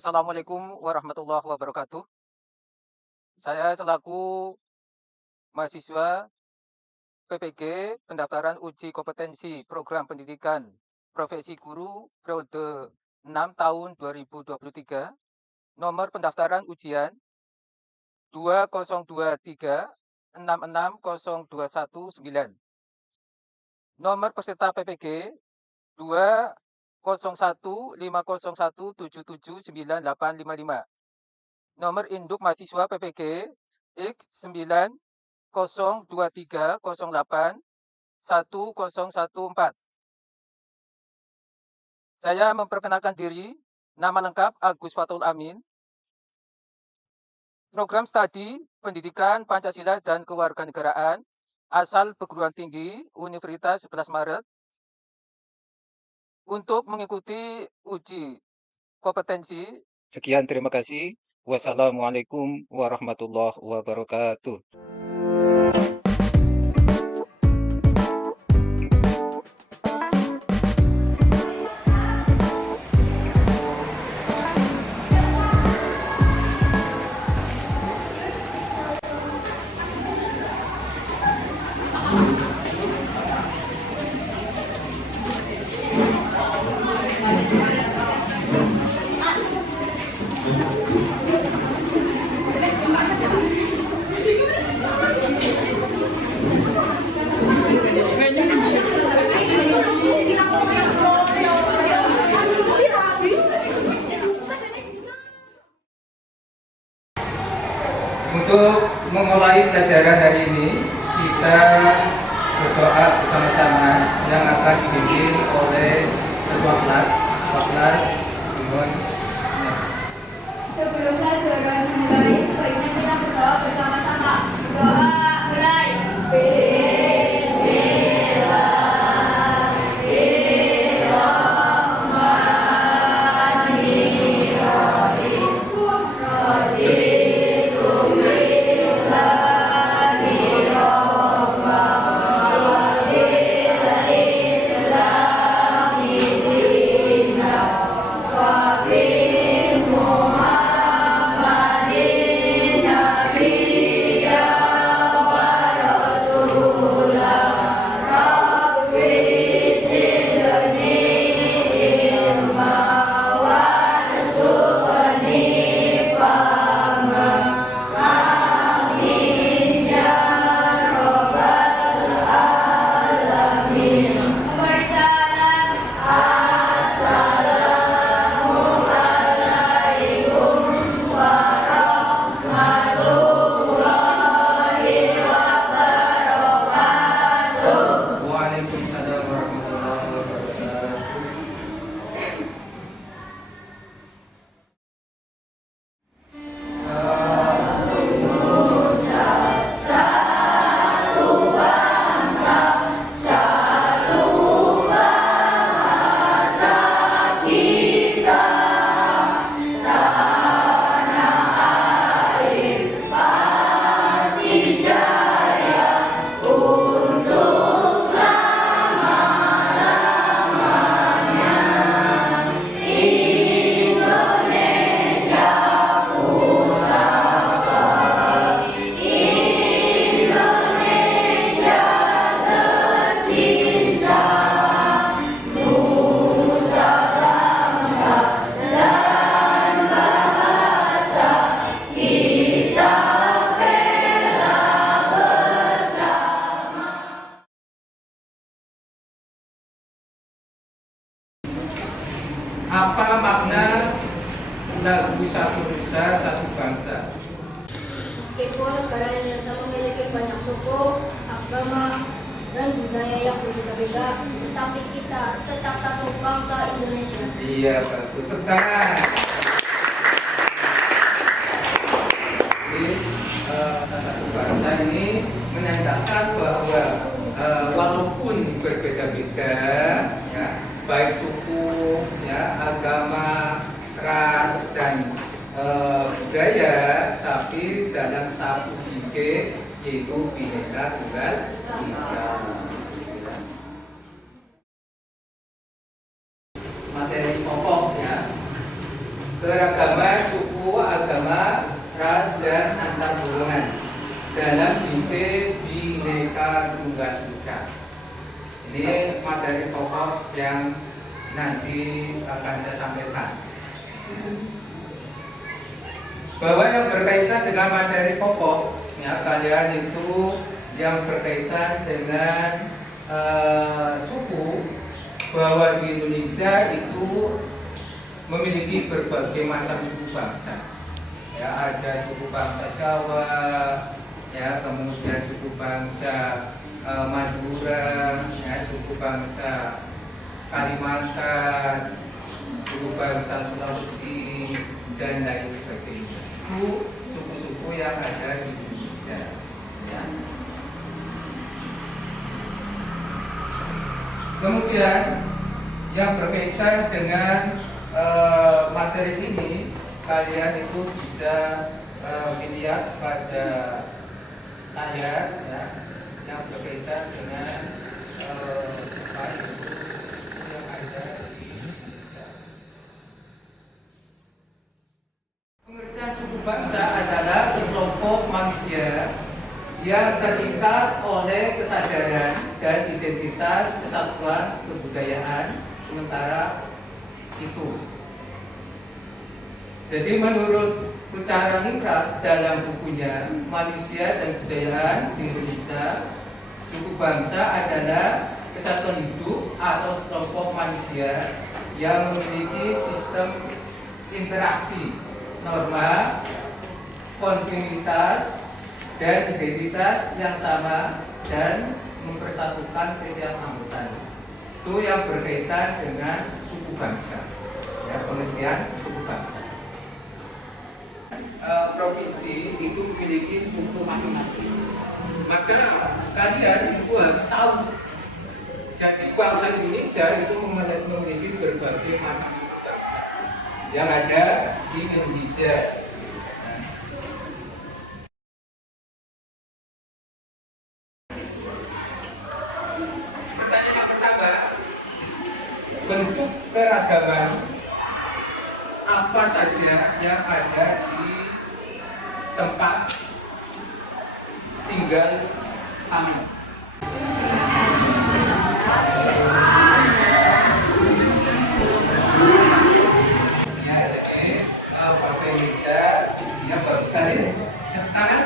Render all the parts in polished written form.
Assalamualaikum warahmatullahi wabarakatuh. Saya selaku mahasiswa PPG pendaftaran uji kompetensi program pendidikan profesi guru periode 6 tahun 2023, nomor pendaftaran ujian 2023660219, nomor peserta PPG 2015017798855, nomor induk mahasiswa PPG X90230810114. Saya memperkenalkan diri, nama lengkap Agus Fatul Amin, program studi Pendidikan Pancasila dan Kewarganegaraan, asal perguruan tinggi Universitas 11 Maret, untuk mengikuti uji kompetensi. Sekian, terima kasih. Wassalamualaikum warahmatullahi wabarakatuh. Untuk memulai pelajaran hari ini, kita berdoa bersama-sama yang akan dibimbing oleh ketua kelas. Sebelum pelajaran dimulai, sebaiknya kita berdoa bersama-sama. Doa mulai. Waalaikumsalam warahmatullahi wabarakatuh. Apa makna lagu Satu Nusa Satu Bangsa? Meskipun negara Indonesia memiliki banyak suku, agama, dan budaya yang berbeda-beda, tetapi kita tetap satu bangsa Indonesia. Iya, bagus. Tepuk tangan. Jadi, satu bangsa ini menandakan bahwa walaupun berbeda-beda, ya, baik suku, ya, agama, ras, dan budaya, tapi dalam satu titik, yaitu Bhinneka Tunggal Ika. Materi pokok, ya, keragaman dan antar golongan dalam Bhinneka Tunggal Ika. Ini materi pokok yang nanti akan saya sampaikan. Bahwa yang berkaitan dengan materi pokok, ya, kalian itu yang berkaitan dengan suku, bahwa di Indonesia itu memiliki berbagai macam suku bangsa. Ya, ada suku bangsa Jawa, ya, kemudian suku bangsa Madura, ya, suku bangsa Kalimantan, suku bangsa Sulawesi, dan lain sebagainya. Itu suku-suku yang ada di Indonesia. Ya. Kemudian yang berkaitan dengan materi ini, kalian itu bisa melihat pada layar, ya, yang berkaitan dengan apa itu yang ada di Indonesia. Pengertian suku bangsa adalah sekelompok manusia yang terikat oleh kesadaran dan identitas kesatuan kebudayaan sementara itu. Jadi menurut Kucara Ningrat dalam bukunya Manusia dan Kebudayaan di Indonesia, suku bangsa adalah kesatuan hidup atau sekelompok manusia yang memiliki sistem interaksi, norma, kontinuitas, dan identitas yang sama dan mempersatukan setiap anggota. Itu yang berkaitan dengan suku bangsa. Ya, pengertian suku bangsa. Provinsi itu memiliki suku masing-masing. Maka kalian itu harus tahu. Jadi bangsa Indonesia itu memiliki berbagai macam suku bangsa yang ada di Indonesia. Pertanyaan yang pertama, bentuk keragaman apa saja yang ada di tempat tinggal kami? Ya, jadi bahasa Indonesia yang bagus sekali. Yang kanan,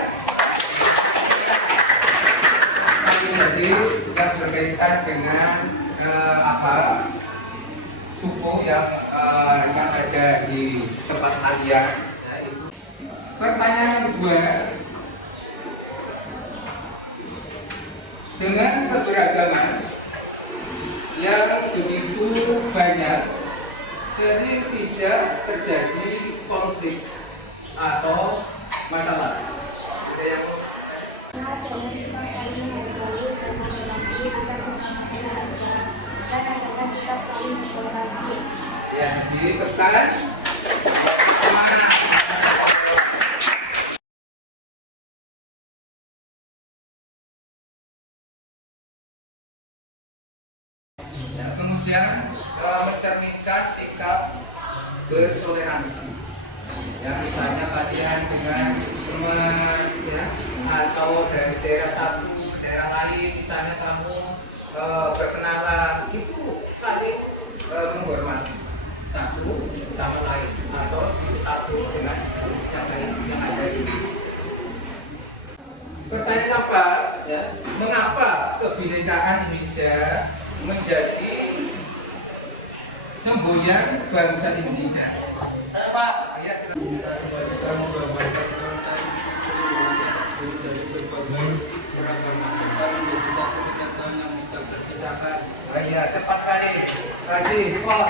jadi yang berkaitan dengan apa suku yang ada di tempat kalian. Ya, itu. Pertanyaan kedua, dengan keberagaman yang begitu banyak, sering tidak terjadi konflik atau masalah. Ada yang ya, jadi tekan semangat. Ya, kemudian mencerminkan sikap bertoleransi. Ya, misalnya kalian dengan teman, ya, atau dari daerah satu ke daerah lain, misalnya kamu berkenalan, itu saling menghormati satu sama lain atau satu dengan yang lain yang ada di sini. Pertanyaan apa? Ya, mengapa kebinekaan Indonesia menjadi semboyan bangsa Indonesia? Pak. Ya, silakan. Oh iya, tepat sekali. Terima kasih. Spot.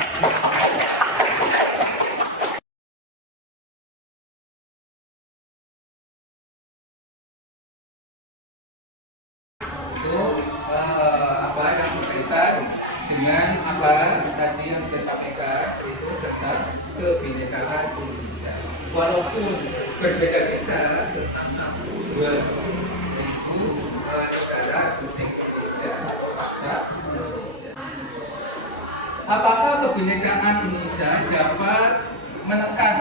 Itu apa yang berkaitan dengan apa tadi yang kita sampaikan, itu tentang kebinekaan Indonesia. Walaupun berbeda-beda tentang satu dua itu negara Republik Indonesia atau bangsa Indonesia. Apakah kebinekaan Indonesia dapat menekan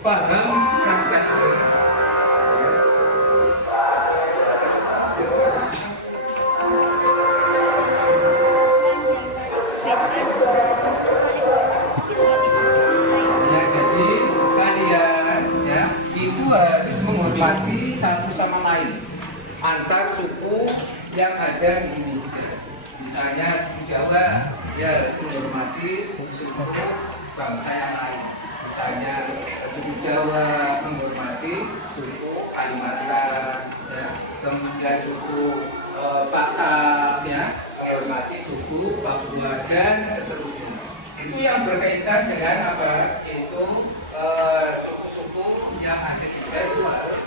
paham radikalisme menghormati satu sama lain antar suku yang ada di Indonesia. Misalnya suku Jawa, ya menghormati suku bangsa yang lain. Misalnya suku Jawa menghormati suku Kalimantan, ya. Kemudian suku Batak, ya, menghormati suku Papua dan seterusnya. Itu yang berkaitan dengan apa? Yaitu suku-suku yang ada di Indonesia itu harus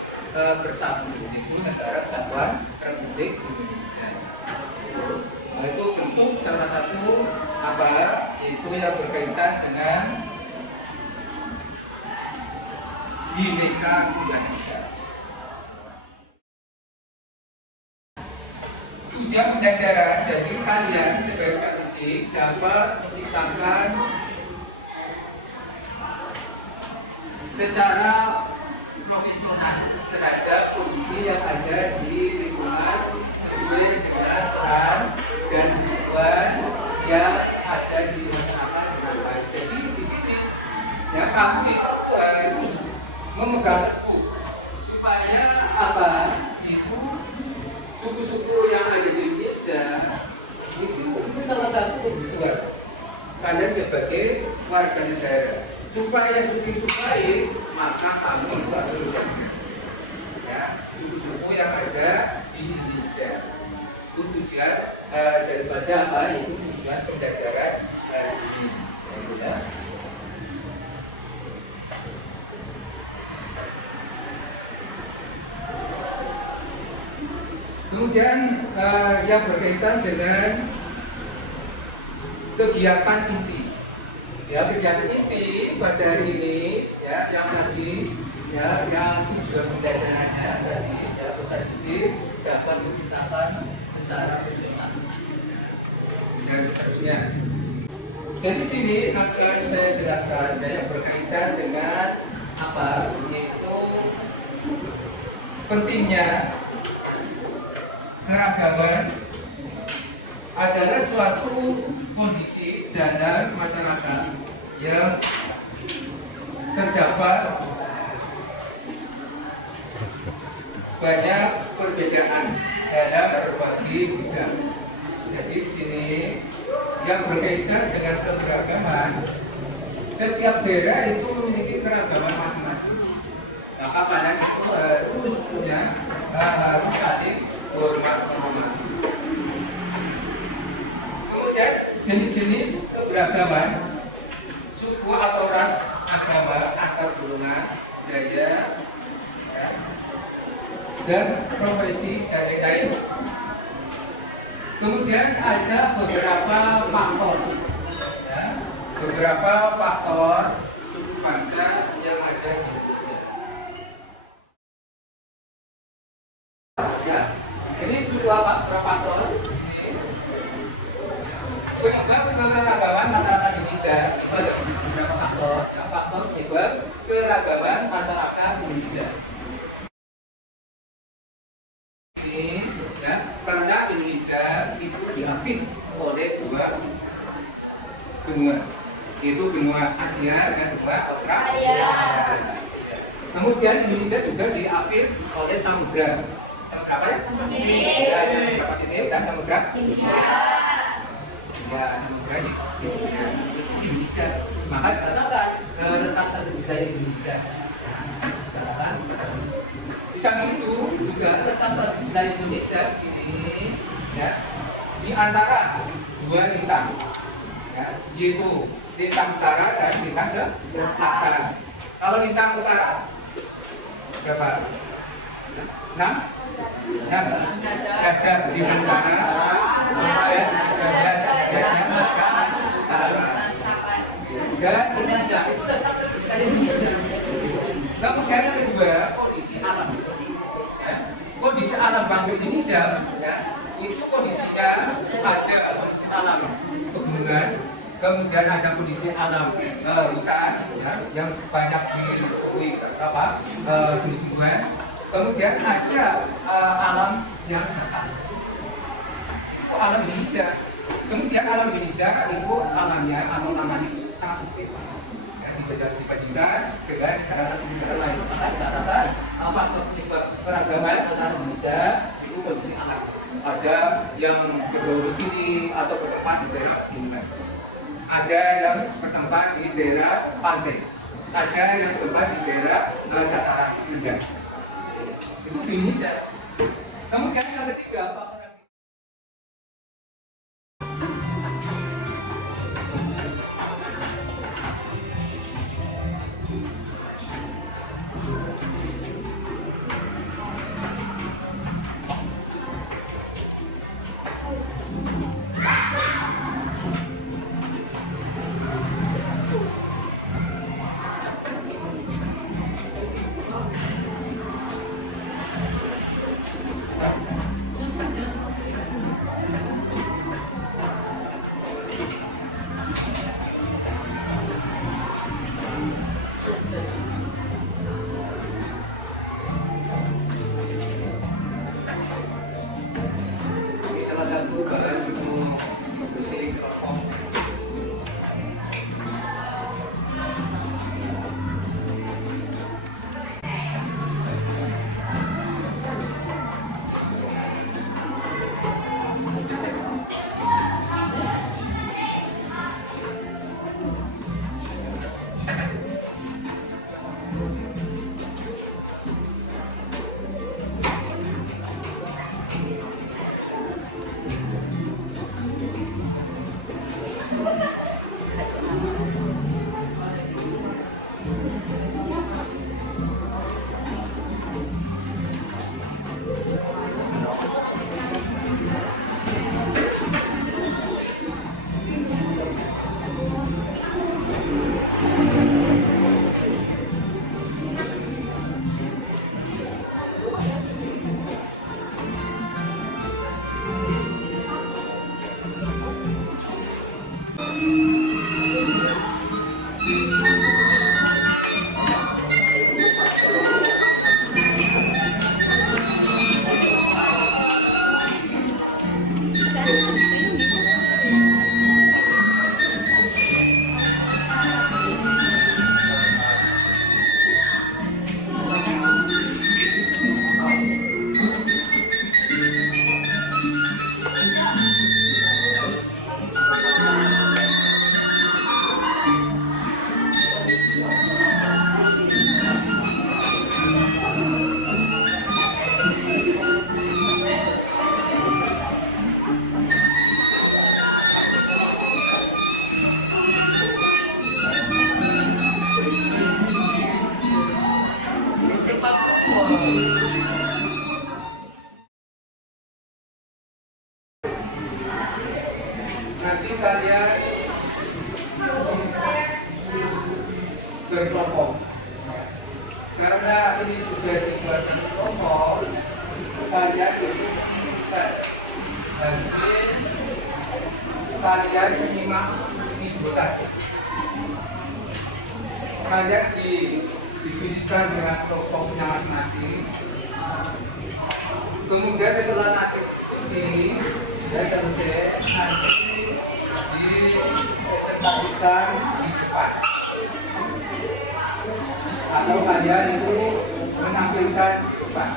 bersatu. Itu Negara Kesatuan Republik Indonesia. Nah, itu bentuk salah satu apa? Itu yang berkaitan dengan Bhinneka Tunggal Ika. Tujuan pembelajaran, jadi kalian sebagai peserta didik dapat menciptakan secara profesional terhadap kondisi yang ada di lingkungan sesuai dengan peran dan tujuan yang ada di masyarakat dengan baik. Jadi di sini ya kamu itu harus memegang teguh supaya apa? Itu suku-suku yang ada di Indonesia itu salah satu kebutuhan kalian sebagai warga negara. Supaya suku itu baik, maka kamu itu harus menjaga ya suku-suku yang ada di Indonesia. Itu tujuan daripada apa? Itu tujuan pembelajaran ini. Ya. Kemudian yang berkaitan dengan kegiatan inti. Ya, kegiatan inti pada hari ini ya yang tadi ya yang tujuan pembelajarannya tadi ya peserta didik dapat menciptakan secara personal dan seterusnya. Jadi sini akan saya jelaskan ya, yang berkaitan dengan apa? Yaitu pentingnya keragaman adalah suatu kondisi dalam masyarakat yang terdapat banyak perbedaan dalam berbagai bidang. Jadi di sini yang berkaitan dengan keberagaman, setiap daerah itu memiliki keragaman masing-masing. Maka kalian itu harus saling hormat menghormati. Kemudian jenis-jenis keberagaman suku atau ras, agama, antar golongan, budaya, ya, dan profesi dan lain-lain. Kemudian ada beberapa faktor, ya, beberapa faktor suku bangsa yang ada di Indonesia. Ya, ini suku apa? Berapa faktor? Penyebab keragaman masyarakat Indonesia itu ada beberapa faktor. Yang faktor penyebab keragaman masyarakat Indonesia. Ini ya, karena Indonesia itu diapit oleh dua benua, yaitu benua Asia dan benua Australia. Kemudian Indonesia juga diapit oleh samudra. Samudra apa ya? Samudra Pasifik dan samudra India. Ya, samudra di Indonesia. Maka dikatakan letak status wilayah Indonesia. Dikatakan di samping itu juga letak status wilayah Indonesia di sini, ya, di antara dua lintang, ya, yaitu lintang utara dan lintang selatan. Kalau lintang utara berapa? 6 derajat lintang utara, dan 12 derajat dan Indonesia itu tetap dari Indonesia. Kemudian yang kedua, kondisi alam. Ya, kondisi alam bangsa Indonesia, ya, itu kondisinya ada kondisi alam pegunungan, kemudian ada kondisi alam hutan, ya, yang banyak di tumbuh-tumbuhan, kemudian ada alam yang datar. Itu alam Indonesia. Kemudian alam Indonesia itu alamnya atau namanya sangat sempit, ya, 3 dibandingkan dengan negara lain. Maka kita katakan faktor penyebab keragaman masyarakat Indonesia itu kondisi alam. Ada yang berdomisili atau bertempat di daerah pegunungan. Ada yang bertempat di daerah pantai. Ada yang bertempat di daerah dataran rendah. Itu di Indonesia. Kemudian yang ketiga, faktor salah satu bahan untuk diskusi kelompok. Nanti kalian berkelompok. Karena ini sudah dibuat kelompok, kalian itu kalian menyimak video tadi. Kalian didiskusikan dengan kelompoknya masing-masing. Kemudian setelah nanti diskusi sudah selesai, nanti dipresentasikan di depan. Atau kalian itu menampilkan di depan.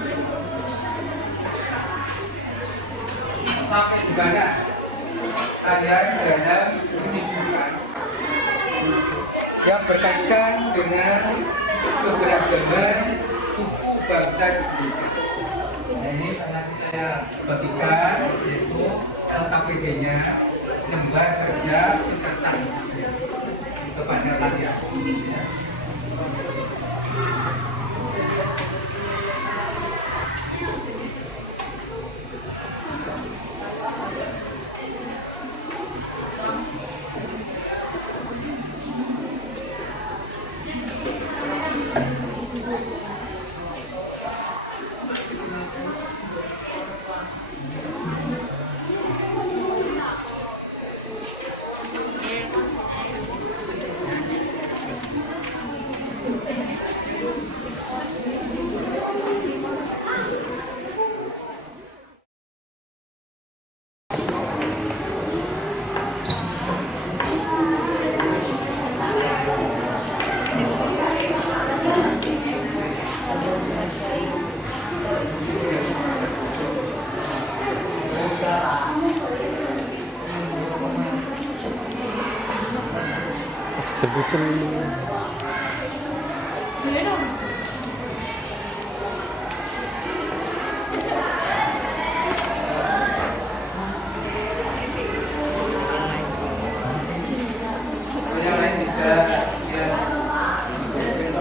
Sampai di mana kalian dalam pendidikan yang berkaitan dengan keberagaman suku bangsa di Indonesia. Nah, ini nanti saya bagikan, yaitu LKPD-nya, lembar kerja peserta didik kepada kalian. Betul. Kalau yang lain bisa lihat mungkin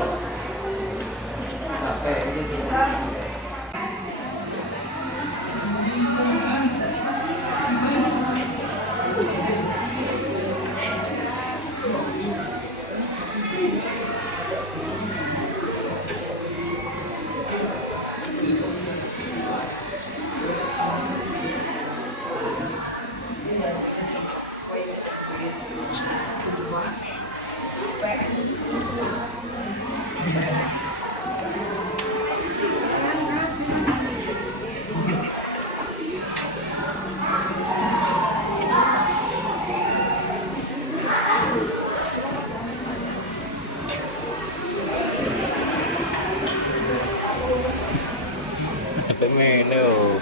pakai ini juga. Ada menu.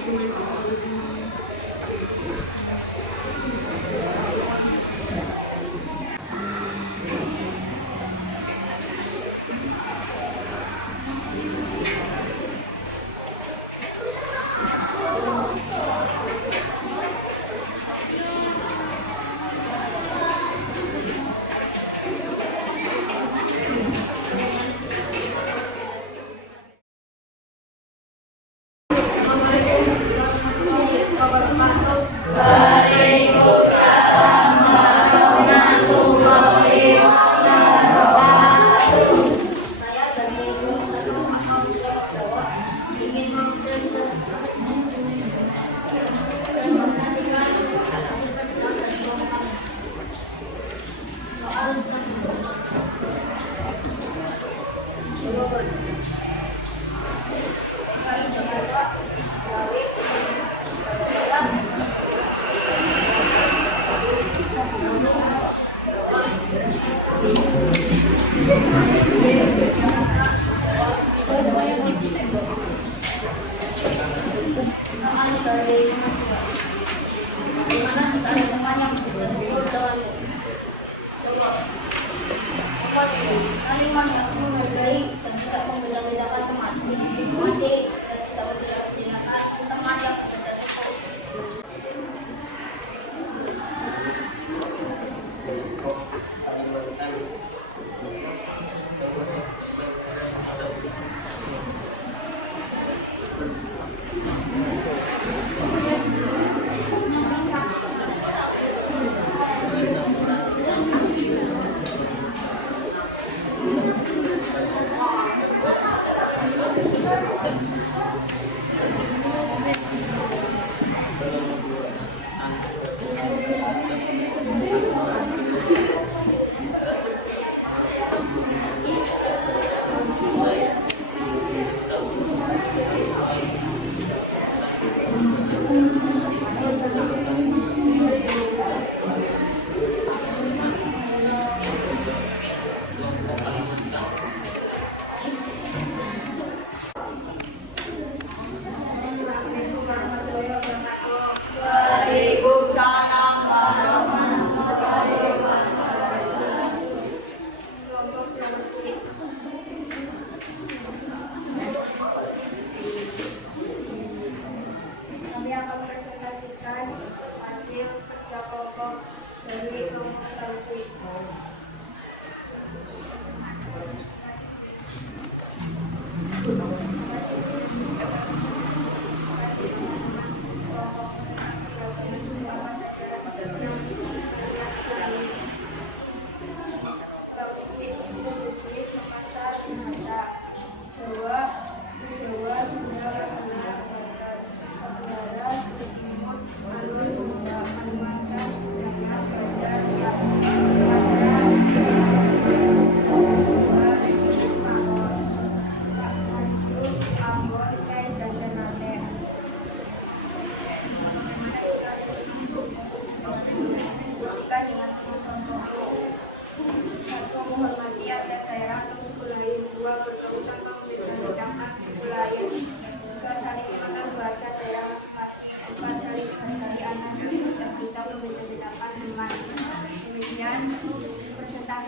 Assalamualaikum warahmatullahi wabarakatuh. Saya dari Gunung Satu Akal Jawa ingin mempresentasikan atas singkat dan rombongan soal satu. Jawaban. Kali Jakarta, Bali, Jawa, bagaimana jika ada teman yang tersebut dalammu? Coba. Saling menghargai dan tidak membeda-bedakan teman. Mengerti dan tidak membeda-bedakan teman yang berbeda suku. Kami akan presentasikan hasil kerja kelompok dari kelompok stasi.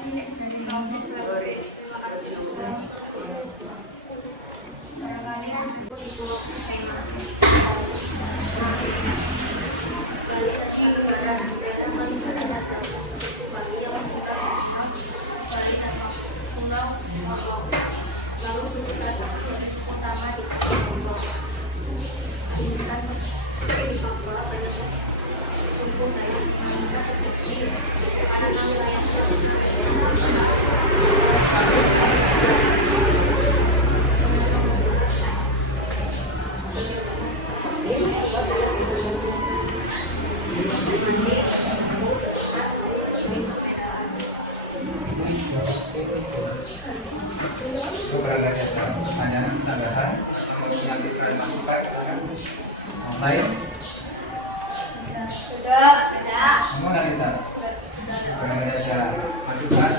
Itu barangkali ada pertanyaan, sanggahan, yang kita masukkan, lain? Sudah, ada. Semua nggak kita? Barangkali ada masukan.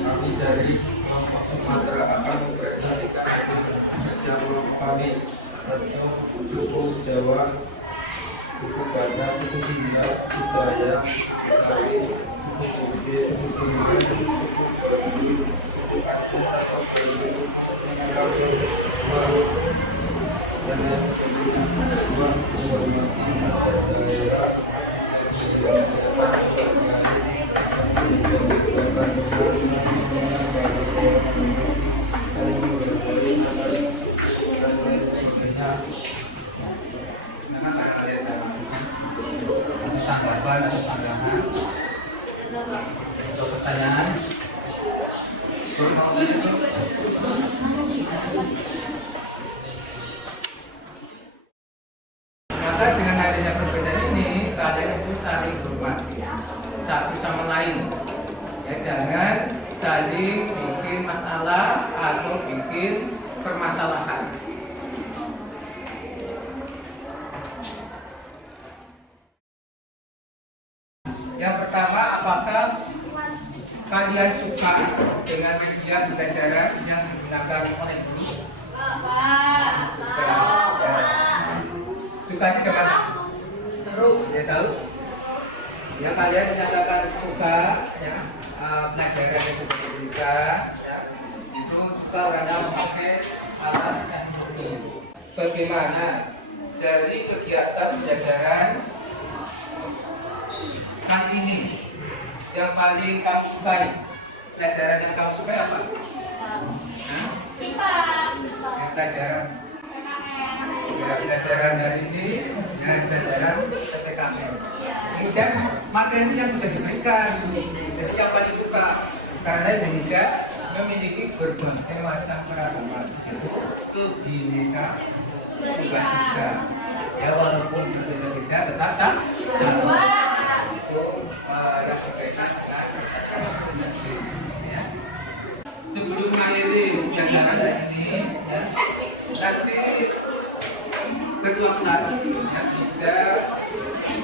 Kami dari kelompok Sumatera akan mempresentasikan jawa kami satu suku Jawa, suku Batak, suku Sunda, suku Dayak, kami suku Bugis, suku Timbuk, suku Bali, suku Aceh, suku Melayu, dan yang kedua menghormati adat daerah yang Memang barangkali ada masukan, tanggapan atau sanggahan, atau pertanyaan. Boleh mau tanya tuh? Maka dengan adanya perbedaan ini, kalian itu saling hormati satu sama lain. Ya, jangan saling bikin masalah atau bikin permasalahan. Yang pertama, apakah kalian suka dengan media pembelajaran yang digunakan oleh guru? Sukanya kemana? Seru, ya tahu? Ya, kalian menyatakan suka ya pelajaran yang sudah diberikan ya, itu suka karena memakai alat teknologi. Bagaimana dari kegiatan pembelajaran kali ini yang paling kamu sukai? Pelajaran yang kamu sukai apa? Yang pelajaran ya, pelajaran hari ini ya, pelajaran PTKM. Kemudian materi yang sudah diberikan, jadi yang paling suka karena Indonesia memiliki berbagai macam keragaman, yaitu kebinekaan tunggal ika. Ya, walaupun berbeda-beda tetap sama. Itu yang berkaitan dengan ya. Sebelum mengakhiri pembelajaran hari ini, ya, nanti kedua satu yang bisa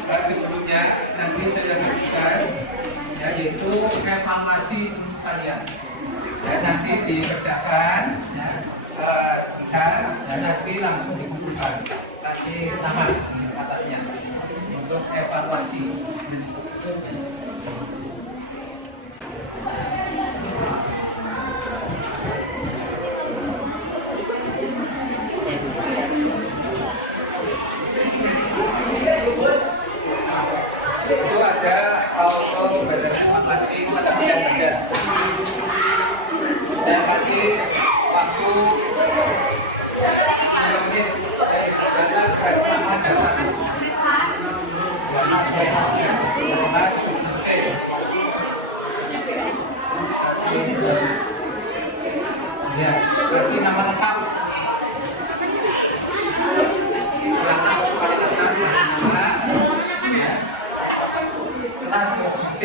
sebelumnya nanti saya lakukan ya, yaitu evaluasi untuk kalian ya, nanti dikerjakan ya, sebentar dan nanti langsung dikumpulkan, kasih tangan di atasnya untuk evaluasi. Itu ada auto badannya evaluasi pada bidang kerja. Saya kasih waktu 10 menit dari data kasih nama data. Ya, kasih nama lengkap. Lengkap, paling lengkap nama. Ya. Kelas C.